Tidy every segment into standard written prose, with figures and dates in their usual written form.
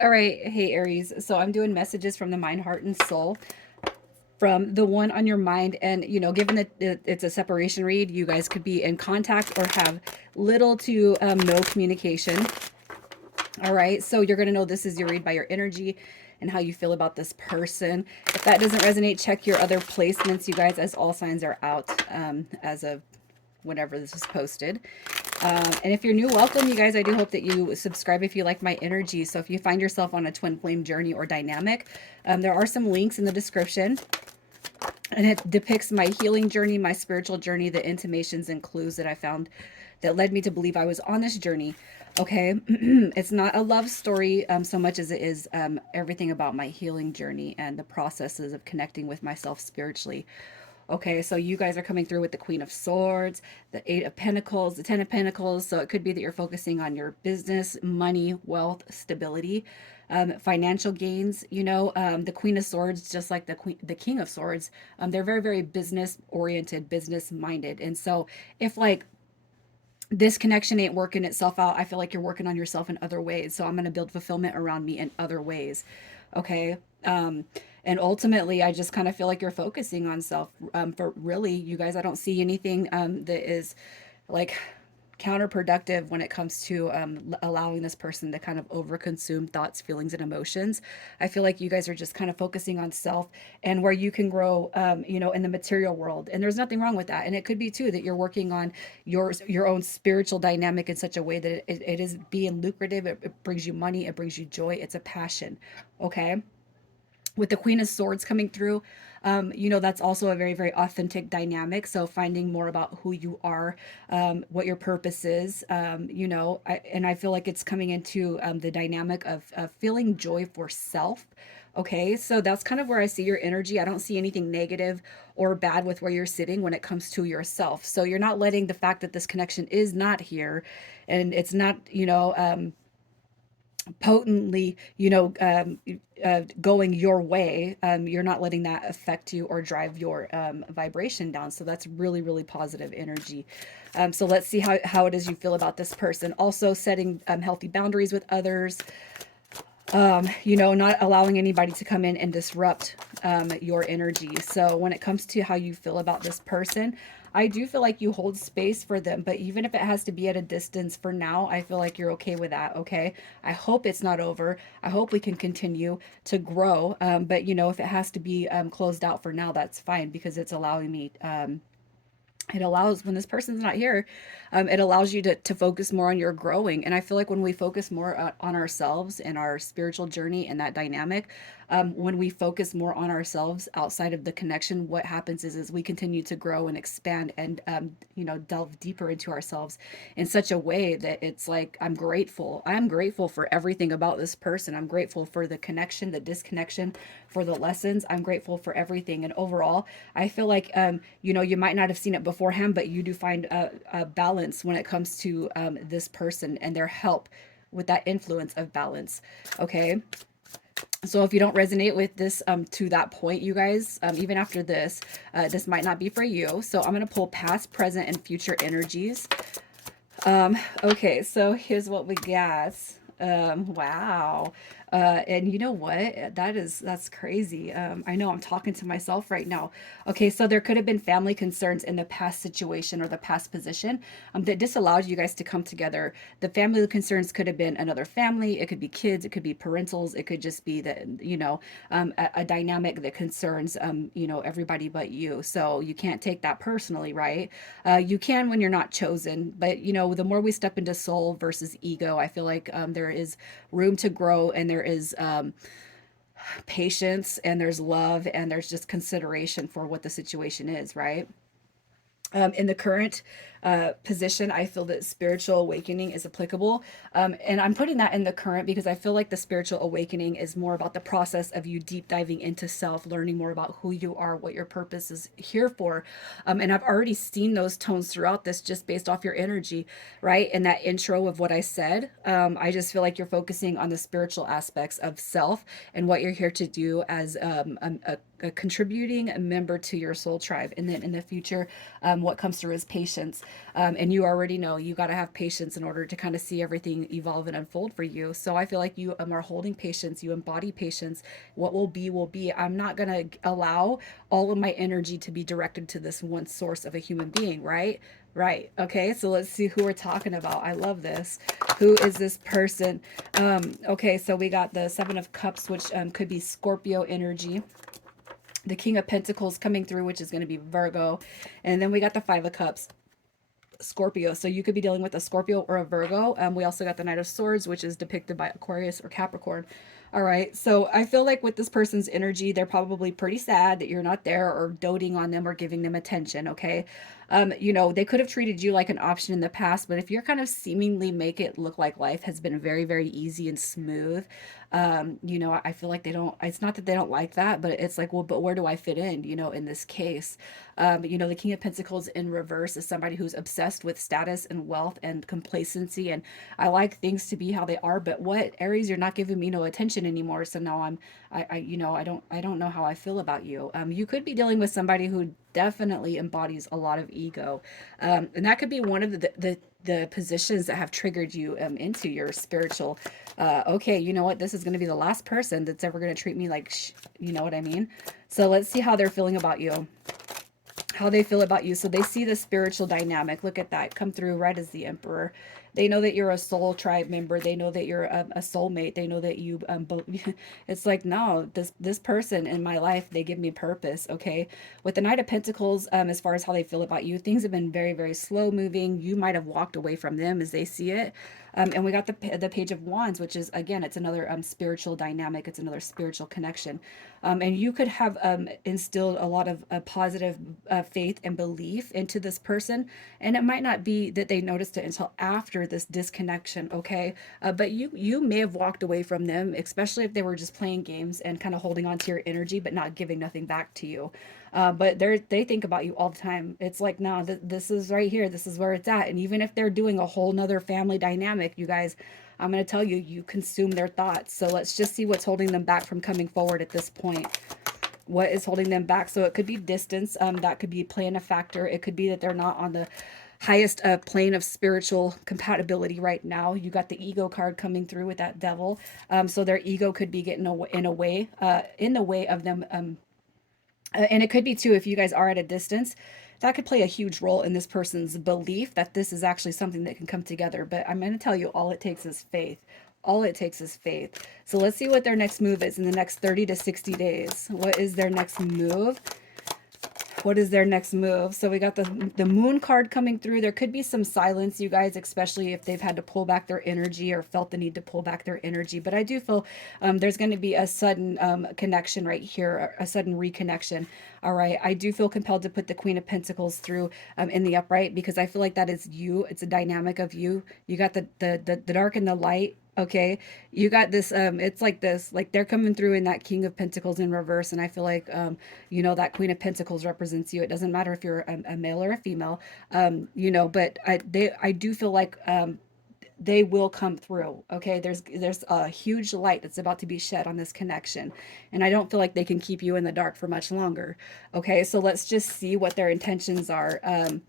All right. Hey, Aries. So I'm doing messages from the mind, heart, and soul from the one on your mind. And, given that it's a separation read, you guys could be in contact or have little to no communication. All right. So you're going to know this is your read by your energy and how you feel about this person. If that doesn't resonate, check your other placements, you guys, as all signs are out as of whenever this is posted. And if you're new, welcome, you guys. I do hope that you subscribe if you like my energy. So if you find yourself on a twin flame journey or dynamic, there are some links in the description. And it depicts my healing journey, my spiritual journey, the intimations and clues that I found that led me to believe I was on this journey. Okay. It's not a love story so much as it is everything about my healing journey and the processes of connecting with myself spiritually. Okay, so you guys are coming through with the Queen of Swords, the Eight of Pentacles, the Ten of Pentacles. So it could be that you're focusing on your business, money, wealth, stability, financial gains. The Queen of Swords, just like the King of Swords, they're very, very business oriented, business minded. And so if like this connection ain't working itself out, I feel like you're working on yourself in other ways. So I'm going to build fulfillment around me in other ways. Okay. And ultimately, I just kind of feel like you're focusing on self. For really, you guys, I don't see anything that is like counterproductive when it comes to allowing this person to kind of overconsume thoughts, feelings, and emotions. I feel like you guys are just kind of focusing on self and where you can grow, in the material world. And there's nothing wrong with that. And it could be too that you're working on your own spiritual dynamic in such a way that it is being lucrative. It brings you money. It brings you joy. It's a passion. Okay, with the Queen of Swords coming through, that's also a very, very authentic dynamic. So finding more about who you are, what your purpose is, and I feel like it's coming into the dynamic of feeling joy for self. Okay, so that's kind of where I see your energy. I don't see anything negative or bad with where you're sitting when it comes to yourself. So you're not letting the fact that this connection is not here and it's not, potently, going your way, you're not letting that affect you or drive your vibration down. So that's really, really positive energy. So let's see how it is you feel about this person. Also, setting healthy boundaries with others, not allowing anybody to come in and disrupt your energy. So when it comes to how you feel about this person, I do feel like you hold space for them, but even if it has to be at a distance for now, I feel like you're okay with that. Okay. I hope it's not over. I hope we can continue to grow. But if it has to be closed out for now, that's fine because it's allowing me, it allows when this person's not here, it allows you to focus more on your growing. And I feel like when we focus more on ourselves and our spiritual journey and that dynamic, when we focus more on ourselves outside of the connection, what happens is we continue to grow and expand and delve deeper into ourselves in such a way that it's like I'm grateful for everything about this person. I'm grateful for the connection, the disconnection, for the lessons. I'm grateful for everything. And overall, I feel like, you might not have seen it beforehand, but you do find a balance when it comes to this person and their help with that influence of balance. Okay. So if you don't resonate with this to that point, you guys, even after this might not be for you. So I'm going to pull past, present, and future energies. Okay, so here's what we got. Wow. And you know what? That's crazy. I know I'm talking to myself right now. Okay, so there could have been family concerns in the past situation or the past position that disallowed you guys to come together. The family concerns could have been another family. It could be kids. It could be parentals. It could just be that, a dynamic that concerns, everybody but you. So you can't take that personally, right? You can when you're not chosen, but the more we step into soul versus ego, I feel like there is room to grow, and there is patience, and there's love, and there's just consideration for what the situation is, right? In the current position, I feel that spiritual awakening is applicable. And I'm putting that in the current because I feel like the spiritual awakening is more about the process of you deep diving into self, learning more about who you are, what your purpose is here for. And I've already seen those tones throughout this just based off your energy, right? In that intro of what I said, I just feel like you're focusing on the spiritual aspects of self and what you're here to do as a contributing member to your soul tribe. And then in the future, what comes through is patience. And you already know you got to have patience in order to kind of see everything evolve and unfold for you. So I feel like you are holding patience, you embody patience. What will be will be. I'm not going to allow all of my energy to be directed to this one source of a human being, right? Right. Okay. So let's see who we're talking about. I love this. Who is this person? Okay. So we got the Seven of Cups, which could be Scorpio energy. The King of Pentacles coming through, which is going to be Virgo. And then we got the Five of Cups, Scorpio. So you could be dealing with a Scorpio or a Virgo. We also got the Knight of Swords, which is depicted by Aquarius or Capricorn. All right. So I feel like with this person's energy, they're probably pretty sad that you're not there or doting on them or giving them attention. Okay. They could have treated you like an option in the past, but if you're kind of seemingly make it look like life has been very, very easy and smooth, I feel like they don't, it's not that they don't like that, but it's like, well, but where do I fit in, in this case? The King of Pentacles in reverse is somebody who's obsessed with status and wealth and complacency. And I like things to be how they are, but what, Aries, you're not giving me no attention anymore. So now I don't know how I feel about you. You could be dealing with somebody who definitely embodies a lot of ego. And that could be one of the positions that have triggered you into your spiritual, okay, you know what, this is going to be the last person that's ever going to treat me like, you know what I mean? So let's see how they're feeling about you, how they feel about you. So they see the spiritual dynamic. Look at that come through right as the Emperor. They know that you're a soul tribe member. They know that you're a soulmate. They know that you it's like, no, this person in my life, they give me purpose. Okay. With the Knight of Pentacles, as far as how they feel about you, things have been very, very slow moving. You might have walked away from them as they see it. And we got the Page of Wands, which is, again, it's another spiritual dynamic. It's another spiritual connection. And you could have instilled a lot of positive faith and belief into this person. And it might not be that they noticed it until after this disconnection, okay? But you may have walked away from them, especially if they were just playing games and kind of holding on to your energy, but not giving nothing back to you. But they think about you all the time. It's like, no, this is right here. This is where it's at. And even if they're doing a whole nother family dynamic, you guys, I'm going to tell you, you consume their thoughts. So let's just see what's holding them back from coming forward at this point. What is holding them back? So it could be distance. That could be playing a factor. It could be that they're not on the highest plane of spiritual compatibility right now. You got the ego card coming through with that devil. So their ego could be getting in the way of them. And it could be too, if you guys are at a distance, that could play a huge role in this person's belief that this is actually something that can come together. But I'm going to tell you, all it takes is faith. All it takes is faith. So let's see what their next move is in the next 30 to 60 days. What is their next move? What is their next move? So we got the moon card coming through. There could be some silence, you guys, especially if they've had to pull back their energy or felt the need to pull back their energy. But I do feel there's going to be a sudden connection right here, a sudden reconnection. All right. I do feel compelled to put the Queen of Pentacles through in the upright, because I feel like that is you. It's a dynamic of you. You got the dark and the light. Okay, you got this, it's like this, like they're coming through in that King of Pentacles in reverse. And I feel like, that Queen of Pentacles represents you. It doesn't matter if you're a male or a female, but I do feel like, they will come through. Okay, there's a huge light that's about to be shed on this connection, and I don't feel like they can keep you in the dark for much longer. Okay, so let's just see what their intentions are. And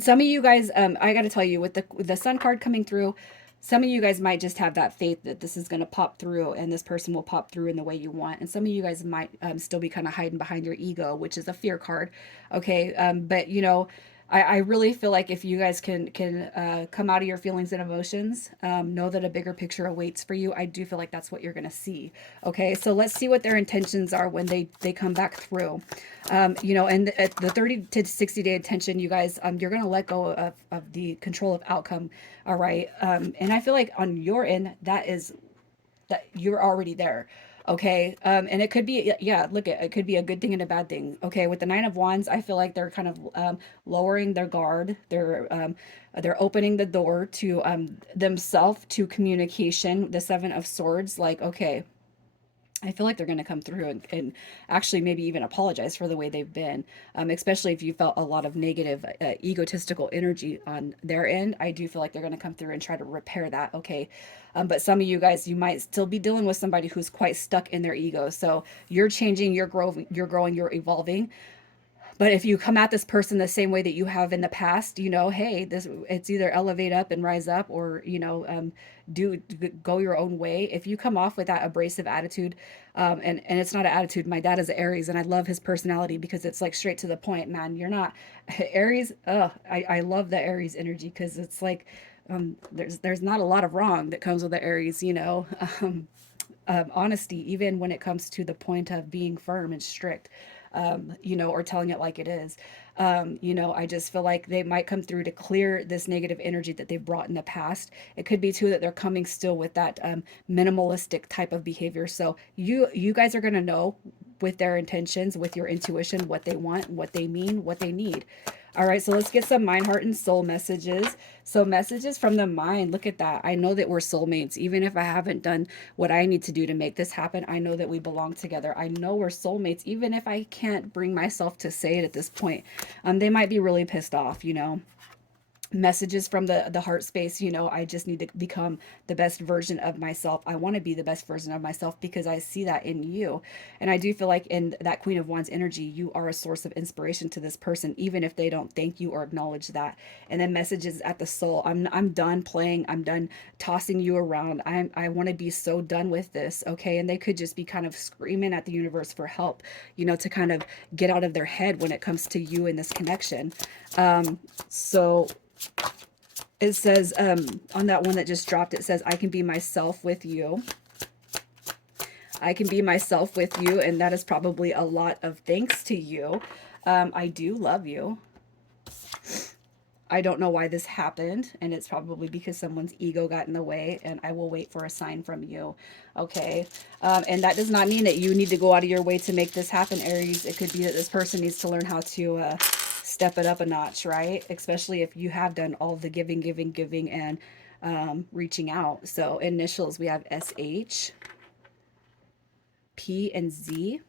some of you guys, I got to tell you, with the Sun card coming through, some of you guys might just have that faith that this is going to pop through and this person will pop through in the way you want. And some of you guys might still be kind of hiding behind your ego, which is a fear card. Okay. But I really feel like if you guys can come out of your feelings and emotions, know that a bigger picture awaits for you. I do feel like that's what you're going to see. Okay. So let's see what their intentions are when they come back through. And at the 30 to 60 day attention, you guys, you're going to let go of the control of outcome. All right. And I feel like on your end, that you're already there. Okay. And it could be, yeah, look, it could be a good thing and a bad thing. Okay. With the Nine of Wands, I feel like they're kind of lowering their guard. They're opening the door to themselves, to communication. The Seven of Swords, like, okay, I feel like they're going to come through and actually maybe even apologize for the way they've been, especially if you felt a lot of negative, egotistical energy on their end. I do feel like they're going to come through and try to repair that. Okay. But some of you guys, you might still be dealing with somebody who's quite stuck in their ego. So you're changing, you're growing, you're evolving. But if you come at this person the same way that you have in the past, you know, hey, this, it's either elevate up and rise up, or do go your own way. If you come off with that abrasive attitude, and it's not an attitude. My dad is an Aries, and I love his personality because it's like straight to the point, man. You're not Aries. I love the Aries energy because it's like, there's not a lot of wrong that comes with the Aries, you know. Honesty, even when it comes to the point of being firm and strict, or telling it like it is. I just feel like they might come through to clear this negative energy that they've brought in the past. It could be too that they're coming still with that minimalistic type of behavior. So you guys are gonna know with their intentions, with your intuition, what they want, what they mean, what they need. All right, so let's get some mind, heart, and soul messages. So messages from the mind. Look at that. I know that we're soulmates. Even if I haven't done what I need to do to make this happen, I know that we belong together. I know we're soulmates, even if I can't bring myself to say it at this point. They might be really pissed off, messages from the heart space. I just need to become the best version of myself. I want to be the best version of myself because I see that in you. And I do feel like in that Queen of Wands energy, you are a source of inspiration to this person, even if they don't thank you or acknowledge that. And then messages at the soul. I'm done playing. I'm done tossing you around. I want to be so done with this. Okay. And they could just be kind of screaming at the universe for help, to kind of get out of their head when it comes to you in this connection. So it says, on that one that just dropped, it says, I can be myself with you. I can be myself with you. And that is probably a lot of thanks to you. I do love you. I don't know why this happened, and it's probably because someone's ego got in the way, and I will wait for a sign from you. Okay. And that does not mean that you need to go out of your way to make this happen, Aries. It could be that this person needs to learn how to step it up a notch, right? Especially if you have done all the giving, and reaching out. So initials, we have SH, P, and Z,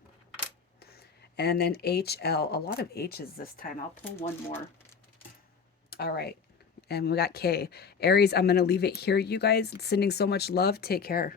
and then HL. A lot of H's this time. I'll pull one more. All right. And we got K. Aries, I'm going to leave it here, you guys. Sending so much love. Take care.